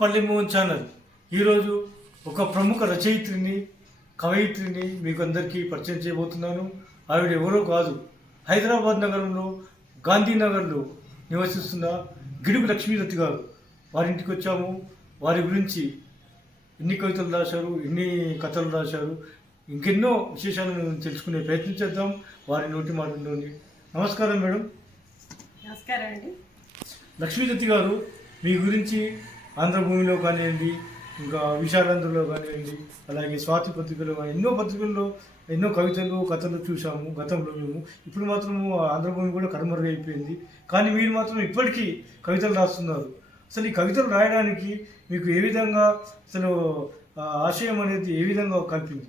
పల్లెమోహన్ channel. ఈరోజు ఒక ప్రముఖ రచయిత్రిని కవయిత్రిని మీకు అందరికీ పరిచయం చేయబోతున్నాను. ఆవిడ ఎవరో కాదు హైదరాబాద్ నగరంలో గాంధీనగర్లో నివసిస్తున్న గిడుగు లక్ష్మీరతి గారు. వారింటికి వచ్చాము. వారి గురించి ఎన్ని కవితలు రాశారు ఎన్ని కథలు రాశారు ఇంకెన్నో విశేషాలను తెలుసుకునే ప్రయత్నం చేద్దాం వారి నోటి మాటలోని నమస్కారం మేడం. నమస్కారం అండి. లక్ష్మీదత్తి గారు మీ గురించి ఆంధ్రభూమిలో కానివ్వండి ఇంకా విశాలాంధ్రలో కానివ్వండి అలాగే స్వాతి పత్రికలో కానీ ఎన్నో పత్రికల్లో ఎన్నో కవితలు కథలు చూసాము గతంలో మేము. ఇప్పుడు మాత్రము ఆంధ్రభూమి కూడా కనుమరుగైపోయింది కానీ మీరు మాత్రం ఇప్పటికీ కవితలు రాస్తున్నారు. అసలు ఈ కవితలు రాయడానికి మీకు ఏ విధంగా అసలు ఆశయం అనేది ఏ విధంగా కల్పింది?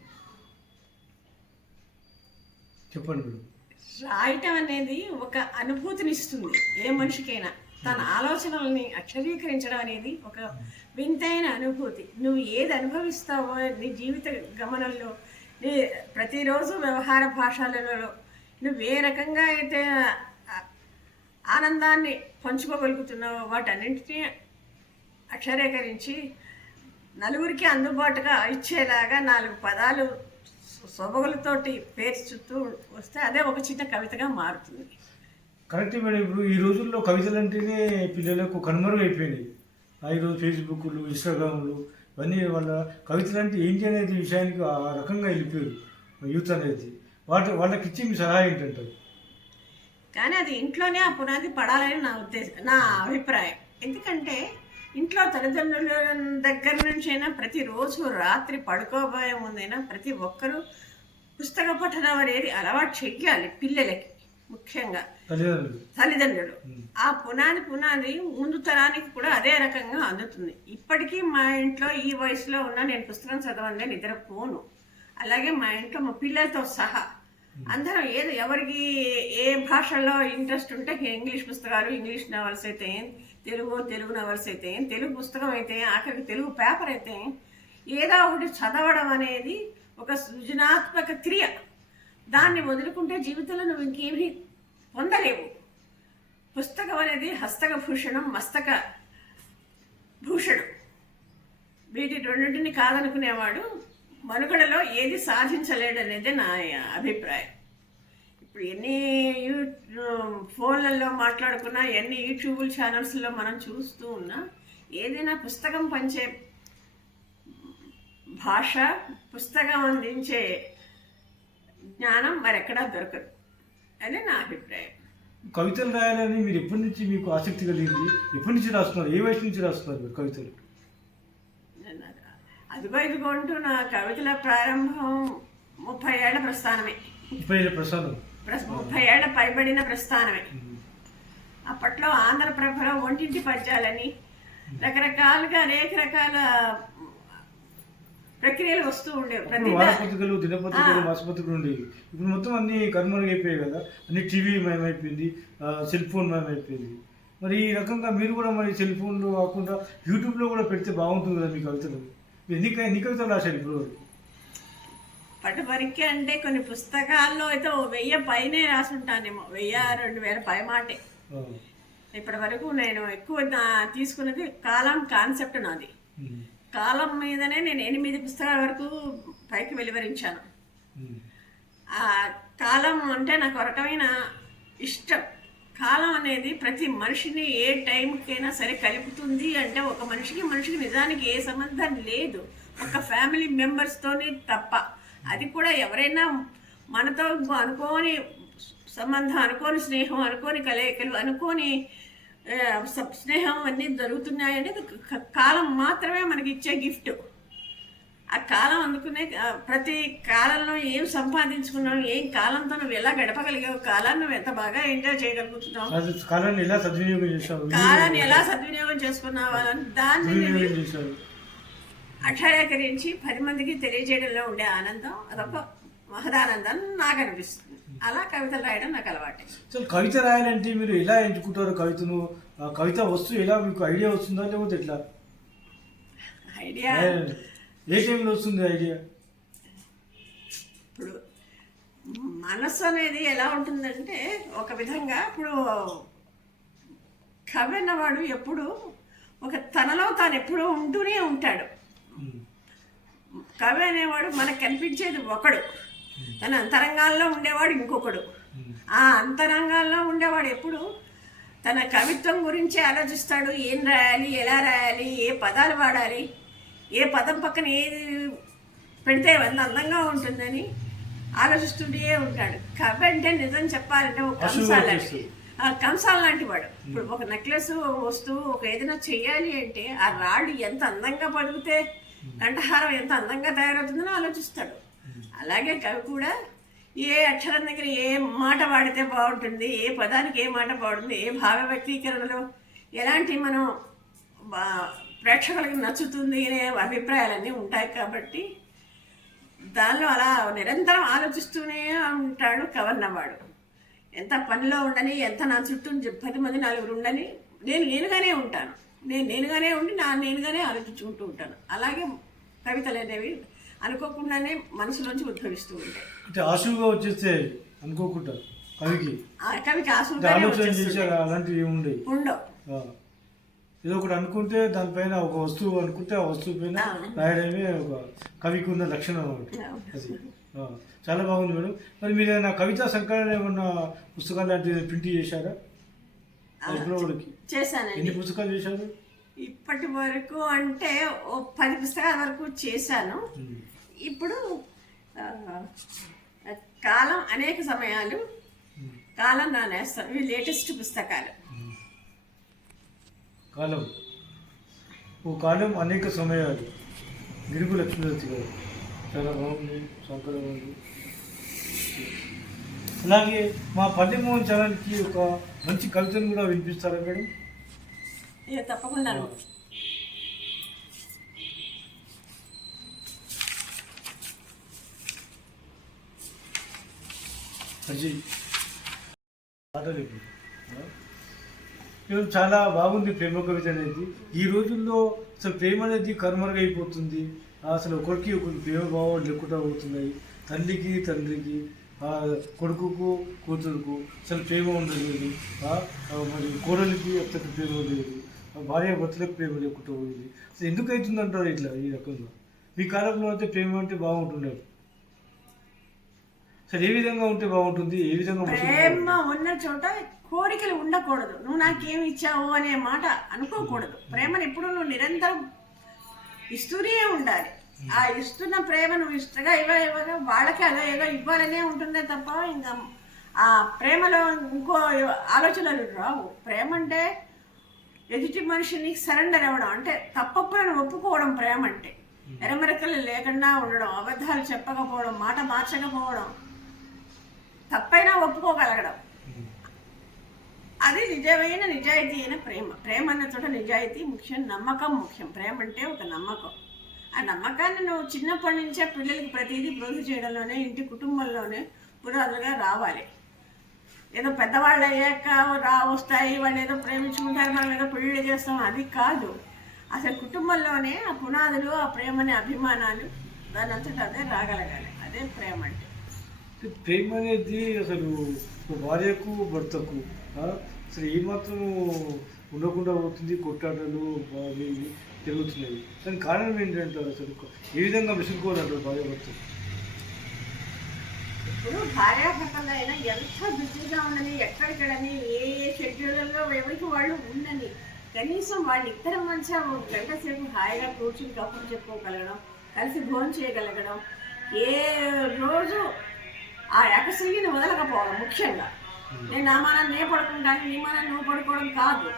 చెప్పండి మీరు రాయటం అనేది ఒక అనుభూతిని ఇస్తుంది ఏ మనిషికైనా. తన ఆలోచనల్ని అక్షరీకరించడం అనేది ఒక వింతైన అనుభూతి. నువ్వు ఏది అనుభవిస్తావో నీ జీవిత గమనంలో నీ ప్రతిరోజు వ్యవహార భాషలలో నువ్వు ఏ రకంగా అయితే ఆనందాన్ని పంచుకోగలుగుతున్నావో వాటన్నింటినీ అక్షరీకరించి నలుగురికి అందుబాటుగా ఇచ్చేలాగా నాలుగు పదాలు సొబగులతోటి పేర్చుతూ వస్తే అదే ఒక చిన్న కవితగా మారుతుంది. కరెక్ట్ మేడం ఇప్పుడు ఈ రోజుల్లో కవితలు అంటేనే పిల్లలకు కనుమరుగైపోయినాయి. ఆ ఈరోజు ఫేస్బుక్లు ఇన్స్టాగ్రామ్లు ఇవన్నీ వాళ్ళ కవితలు అంటే ఏంటి అనేది విషయానికి ఆ రకంగా వెళ్ళిపోయారు. యూత్ అనేది. వాటి వాళ్ళకి ఇచ్చి మీ సలహా ఏంటంటారు? కానీ అది ఇంట్లోనే ఆ పునాది పడాలని నా ఉద్దేశం నా అభిప్రాయం. ఎందుకంటే ఇంట్లో తల్లిదండ్రుల దగ్గర నుంచైనా ప్రతిరోజు రాత్రి పడుకోబోయే ముందైనా ప్రతి ఒక్కరూ పుస్తక పఠనం అనేది అలవాటు చెయ్యాలి పిల్లలకి. ముఖ్యంగా. తల్లిదండ్రులు. ఆ పునాది పునాది ముందు తరానికి కూడా అదే రకంగా అందుతుంది. ఇప్పటికీ మా ఇంట్లో ఈ వయసులో ఉన్న నేను పుస్తకం చదవండి నిద్రపోను. అలాగే మా ఇంట్లో మా పిల్లలతో సహా. అందరం ఏది ఎవరికి ఏ భాషలో ఇంట్రెస్ట్ ఉంటే ఇంగ్లీష్ పుస్తకాలు ఇంగ్లీష్ నవల్స్ అయితే తెలుగు తెలుగు నవల్స్ అయితే తెలుగు పుస్తకం అయితే ఆఖరికి తెలుగు పేపర్ అయితే ఏదో ఒకటి చదవడం అనేది ఒక సృజనాత్మక క్రియ. దాన్ని వదులుకుంటే జీవితంలో నువ్వు ఇంకేమీ పొందలేవు. పుస్తకం అనేది హస్తక భూషణం మస్తక భూషణం. వీటి రెండింటిని కాదనుకునేవాడు మనుగడలో ఏది సాధించలేడనేది నా అభిప్రాయం. ఇప్పుడు ఎన్ని యూ ఫోన్లలో మాట్లాడుకున్నా ఎన్ని యూట్యూబ్ ఛానల్స్లో మనం చూస్తూ ఉన్నా ఏదైనా పుస్తకం పంచే భాష పుస్తకం అందించే జ్ఞానం మరెక్కడా దొరకదు అని నా అభిప్రాయం. కవితలు రాయాలని మీరు ఎప్పటి నుంచి మీకు ఆసక్తి కలిగింది? ఎప్పటి నుంచి రాస్తున్నారు? ఏ వయసు నుంచి రాస్తున్నారు మీరు కవితలు? అదిగో ఇదిగో అంటూ నా కవితల ప్రారంభం ముప్పై ఏళ్ళ ప్రస్థానమే. ముప్పై ఏళ్ళ ప్రసాదం ప్రస్- ముప్పై ఏళ్ళ పైబడిన ప్రస్థానమే. అప్పట్లో ఆంధ్రప్రభలో ఒంటింటి పద్యాలని రకరకాలుగా అనేక రకాల ప్రక్రియలు వస్తూ ఉండేవి. ప్రతి వారపత్రికలు దినపత్రికలు మాసపత్రికలు ఉండేవి. ఇప్పుడు మొత్తం అన్ని కనుమరుగైపోయాయి కదా. అన్ని టీవీ మయమైపోయింది సెల్ ఫోన్ మయమైపోయింది మరి ఈ రకంగా మీరు కూడా మరి సెల్ ఫోన్లో కాకుండా యూట్యూబ్లో కూడా పెడితే బాగుంటుంది కదా మీ కవితలు. ఎన్ని ఎన్ని కవితలు రాశారు ఇప్పుడు వరకు? పట్టు వరకే అంటే కొన్ని పుస్తకాల్లో అయితే ఓ వెయ్యి పైనే రాసి ఉంటానేమో వెయ్యి రెండు వేల పై మాటే. ఇప్పటి వరకు నేను ఎక్కువ తీసుకున్నది కాలం కాన్సెప్ట్ నాది. కాలం మీదనే నేను ఎనిమిది పుస్తకాల వరకు పైకి వెలువరించాను. ఆ కాలం అంటే నాకు ఒక రకమైన ఇష్టం. కాలం అనేది ప్రతి మనిషిని ఏ టైంకైనా సరే కలుపుతుంది అంటే ఒక మనిషికి మనిషికి నిజానికి ఏ సంబంధం లేదు. ఒక ఫ్యామిలీ మెంబర్స్తోని తప్ప. అది కూడా ఎవరైనా మనతో అనుకోని సంబంధం అనుకోని స్నేహం అనుకోని కలయికలు అనుకోని స్నేహం అన్నీ క- కాలం మాత్రమే మనకి ఇచ్చే గిఫ్ట్. ఆ కాలం అందుకునే ప్రతి కాలంలో ఏం సంపాదించుకున్నావు ఏం కాలంతో నువ్వు ఎలా గడపగలిగావు కాలాన్ని నువ్వు ఎంత బాగా ఎంజాయ్ చేయగలుగుతున్నావు కాలాన్ని ఎలా సద్వినియోగం కాలాన్ని ఎలా సద్వినియోగం చేసుకున్నావు అని దాన్ని అక్షరీకరించి పది మందికి తెలియజేయడంలో ఉండే ఆనందం అదొక మహదానందం నాకు అనిపిస్తుంది. అలా కవితలు రాయడం నాకు అలవాటే. అసలు కవిత రాయాలంటే మీరు ఎలా ఎంచుకుంటారు కవితను? కవిత వస్తువు ఎలా మీకు ఐడియా వస్తుందా లేకపోతే ఎట్లా? ఐడియా? ఏ టైంలో వస్తుంది ఐడియా? ఇప్పుడు మనస్సు అనేది ఎలా ఉంటుందంటే ఒక విధంగా ఇప్పుడు కవి అన్నవాడు ఎప్పుడు ఒక తనలో తాను ఎప్పుడూ ఉంటూనే ఉంటాడు. కవి అనేవాడు మనకు కనిపించేది ఒకడు. తన అంతరంగాల్లో ఉండేవాడు ఇంకొకడు. ఆ అంతరంగాల్లో ఉండేవాడు ఎప్పుడు? తన కవిత్వం గురించి ఆలోచిస్తాడు. ఏం రాయాలి ఎలా రాయాలి ఏ పదాలు వాడాలి ఏ పదం పక్కన ఏది పెడితే ఎంత అందంగా ఉంటుందని ఆలోచిస్తూనే ఉంటాడు. కవి అంటే నిజం చెప్పాలంటే ఒక కంసాల కంసాల లాంటి వాడు. ఇప్పుడు ఒక నెక్లెస్ వస్తువు ఒక ఏదైనా చెయ్యాలి అంటే ఆ రాళ్ళు ఎంత అందంగా పడిగితే కంఠహారం ఎంత అందంగా తయారవుతుందని ఆలోచిస్తాడు. అలాగే కవి కూడా ఏ అక్షరం దగ్గర ఏ మాట వాడితే బాగుంటుంది ఏ పదానికి ఏ మాట బాగుంటుంది ఏ భావ వ్యక్తీకరణలో ఎలాంటి మనం ప్రేక్షకులకు నచ్చుతుంది అనే అభిప్రాయాలన్నీ ఉంటాయి కాబట్టి దానిలో అలా నిరంతరం ఆలోచిస్తూనే ఉంటాడు కవర్నవాడు ఎంత పనిలో ఉండని ఎంత నా చుట్టూ పది మంది నలుగురు ఉండని నేను నేనుగానే ఉంటాను. నేను నేనుగానే ఉండి నా నేనుగానే ఆలోచించుకుంటూ ఉంటాను. అలాగే కవితలు అనేవి అనుకోకుండానే మనసులోంచి ఉద్భవిస్తూ ఉంటాయి అంటే ఆశువుగా వచ్చేస్తే అనుకోకుండా కవికి కవికి. చేశారు అలాంటివి ఉండవు ఉండవు. ఏదో ఒకటి అనుకుంటే దానిపైన ఒక వస్తువు అనుకుంటే ఆ వస్తువు పైన. రాయడమే ఒక కవికి ఉన్న లక్షణం ఒకటి. అది. చాలా బాగుంది మేడం మరి మీరు ఏమైనా కవితా సంకలనం ఏమన్నా పుస్తకాలు లాంటివి ప్రింట్ చేశారా చేశానండి ఎన్ని పుస్తకాలు చేశారు ఇప్పటి వరకు అంటే పది పుస్తకాల వరకు చేశాను. ఇప్పుడు ఆ, కాలం అనేక సమయాలు. కాలం నా ఇవి లేటెస్ట్ పుస్తకాలు. కాలం. ఓ కాలం అనేక సమయాలు. గిడుగు లక్ష్మీదత్తి గారు. చాలా బాగుంది సంకలనం ఉంది అలాగే మా పల్లె మోహన్ ఛానల్కి ఒక మంచి కవితను కూడా వినిపిస్తారా మేడం? ఇక తప్పకుండా. అజయ్ పాటలు ఇప్పుడు. చాలా బాగుంది ప్రేమ కవిత అనేది. ఈ రోజుల్లో అసలు ప్రేమ అనేది కనుమరుగైపోతుంది అసలు ఒకరికి ఒకరికి ప్రేమ భావాలు లేకుండా పోతున్నాయి. తల్లికి తండ్రికి కొడుకుకు కూతురుకు అసలు ప్రేమ ఉండలేదు. మరి కోడలికి అత్తకి ప్రేమ లేదు. భార్య భర్తలకు ప్రేమ లేకుండా పోయింది. అసలు ఎందుకు అవుతుందంటారు ఇట్లా ఈ రకంగా? మీ కాలంలో అయితే ప్రేమ అంటే బాగుంటున్నారు ఏ విధంగా ఉంటే బాగుంటుంది? ఏ విధంగా ప్రేమ ఉన్న చోట కోరికలు ఉండకూడదు. నువ్వు నాకేమి ఇచ్చావు అనే మాట అనుకోకూడదు. ప్రేమను ఎప్పుడు నువ్వు నిరంతరం ఇస్తూనే ఉండాలి. ఆ ఇస్తున్న ప్రేమ నువ్వు ఇష్టగా ఇవ్వ ఇవ్వగా వాళ్ళకి అదే ఏదో ఇవ్వాలనే ఉంటుందే తప్ప ఇంకా ఆ ప్రేమలో ఇంకో ఆలోచనలు రావు. ప్రేమ అంటే ఎదుటి మనిషిని సరెండర్ అవ్వడం అంటే తప్పప్పులను ఒప్పుకోవడం ప్రేమ అంటే. ఎరమెరకలు లేకుండా ఉండడం అబద్ధాలు చెప్పకపోవడం మాట మార్చకపోవడం తప్పైనా ఒప్పుకోగలగడం. అది నిజమైన నిజాయితీ అయిన ప్రేమ. ప్రేమ అన్న చోట నిజాయితీ ముఖ్యం నమ్మకం ముఖ్యం. ప్రేమ అంటే ఒక నమ్మకం. ఆ నమ్మకాన్ని నువ్వు చిన్నప్పటి నుంచే పిల్లలకి ప్రతిదీ బోధి చేయడంలోనే ఇంటి కుటుంబంలోనే పునాదులుగా రావాలి. ఏదో పెద్దవాళ్ళు అయ్యాక రా వస్తాయి వాళ్ళు ఏదో ప్రేమించుకుంటారు మనం ఏదో పెళ్ళి చేస్తాం అది కాదు. అసలు కుటుంబంలోనే ఆ పునాదులు ఆ ప్రేమని అభిమానాలు దాని అంతటా అదే రాగలగాలి. అదే ప్రేమ అంటే. ప్రేమ అనేది అసలు భార్యకు భర్తకు అసలు ఏమాత్రం ఉండకుండా పోతుంది కొట్టాటలు అవి ఇవి జరుగుతున్నాయి. దానికి కారణం ఏంటంటారు అసలు? ఏ విధంగా మిసులుకోవాలంటారు భార్య భర్త? ఇప్పుడు భార్యాభర్తలైనా ఎంత బిజీగా ఉండని ఎక్కడికడని ఏ ఏ షెడ్యూళ్ళలో ఎవరికి వాళ్ళు ఉండని కనీసం వాళ్ళు ఇద్దరం మంచిగా గంట సేపు హాయిగా కూర్చుని కప్పులు చెప్పుకోగలగడం కలిసి భోజనం చేయగలగడం ఏ రోజు ఆ ఏకశ్రీని వదలకపోవడం ముఖ్యంగా. నేను నా మానం నే పడుకుంటాను నీ మానం నువ్వు పడుకోవడం కాదు.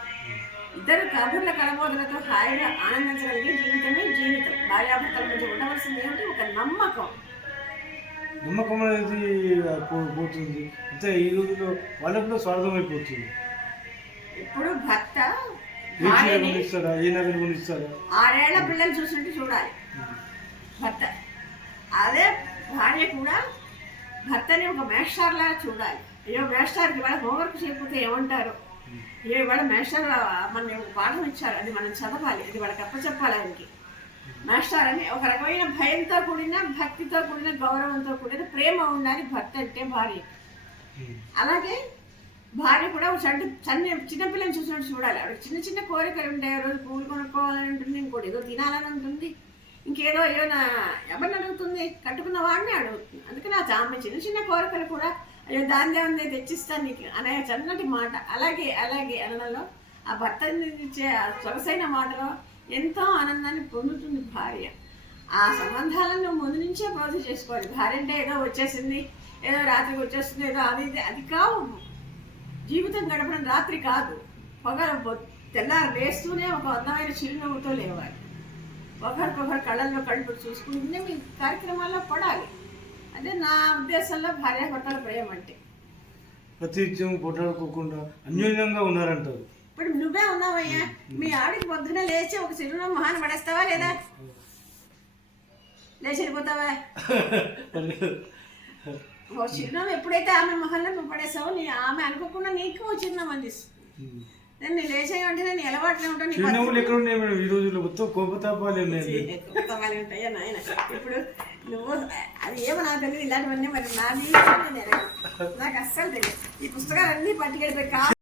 ఇద్దరు కబుర్ల కలబోదలతో హాయిగా ఆనందించగలిగే జీవితమే జీవితం. భార్యాభర్తల మధ్య ఉండవలసింది ఏమిటి ఒక నమ్మకం. నమ్మకం అనేది పోతుంది. అంతే ఈ రోజుల్లో వాళ్ళకు కూడా స్వార్థం అయిపోతుంది ఇప్పుడు భర్త ఆరేళ్ళ పిల్లలు చూసినట్టు చూడాలి. భర్త. అదే భార్య కూడా భర్తని ఒక మేస్టార్లా చూడాలి. అయ్యో మేస్టార్కి ఇవాళ హోంవర్క్ చేయకపోతే ఏమంటారు? అయ్యో ఇవాళ మేస్టార్ మన పాఠం ఇచ్చారు. అది మనం చదవాలి. అది వాళ్ళకి అప్పచెప్పాలి ఆయనకి. మాస్టర్ అని ఒక రకమైన భయంతో కూడిన భక్తితో కూడిన గౌరవంతో కూడిన ప్రేమ ఉండాలి భర్త అంటే భార్య. అలాగే భార్య కూడా ఒక చంటి చిన్న చిన్నపిల్లని చూసినట్టు చూడాలి. ఆవిడ చిన్న చిన్న కోరికలు ఉంటాయి. రోజు పూలు కొనుక్కోవాలని ఉంటుంది ఇంకోటి ఏదో తినాలని ఉంటుంది. ఇంకేదో ఏమైనా ఎవరిని అడుగుతుంది? కట్టుకున్న వాడిని అడుగుతుంది. అందుకని ఆ ఆమె చిన్న చిన్న కోరికలు కూడా అయ్యో దాని దేవుని తెచ్చిస్తాను నీకు అనే చన్నటి మాట. అలాగే అలాగే అనడంలో ఆ భర్త ఇచ్చే ఆ సొగసైన మాటలో ఎంతో ఆనందాన్ని పొందుతుంది భార్య. ఆ సంబంధాలను ముందు నుంచే ప్రోధి చేసుకోవాలి. భార్య అంటే ఏదో వచ్చేసింది ఏదో రాత్రికి వచ్చేస్తుంది ఏదో అది ఇది. అది కావు. జీవితం గడపడం రాత్రి కాదు. పొగ పొ- తెల్లారి లేస్తూనే ఒక అందమైన చిరునవ్వుతో లేవాలి. ఒకరికొకరు కళ్ళల్లో కళ్ళు పెట్టి చూసుకుంటూనే మీ కార్యక్రమాల్లో పడాలి. అదే నా ఉద్దేశంలో భార్యాభర్తల ప్రేమ అంటే. ప్రతినిత్యం పొట్లాడుకోకుండా అన్యోన్యంగా ఉన్నారంటారు. ఇప్పుడు నువ్వే ఉన్నావయ్యా. మీ ఆవిడకి పొద్దున లేచి ఒక చిరునవ్వు మహాన్ పడేస్తావా లేదా? లేచి వెళ్ళిపోతావా? ఓ చిరునవ్వు ఎప్పుడైతే ఆమె మొహంలో నువ్వు పడేసావో నీ ఆమె అనుకోకుండా నీకు ఓ చిరునవ్వు అందిస్తుంది. నేను లేచే వెంటనే నీ అలవాట్లే ఉంటా నీ చిరునవ్వులు ఎక్కడ ఉన్నాయి మేడం ఈ రోజుల్లో మొత్తం కోపతాపాలు ఉన్నాయి కొత్తవాళ్ళు ఉంటాయా నాయన? ఇప్పుడు నువ్వు అది ఏమో నాకు తెలియదు ఇలాంటివన్నీ మరి నా నేను. నాకు అస్సలు తెలియదు. ఈ పుస్తకాలన్నీ పట్టుకెళ్ళిపోయి కాదు.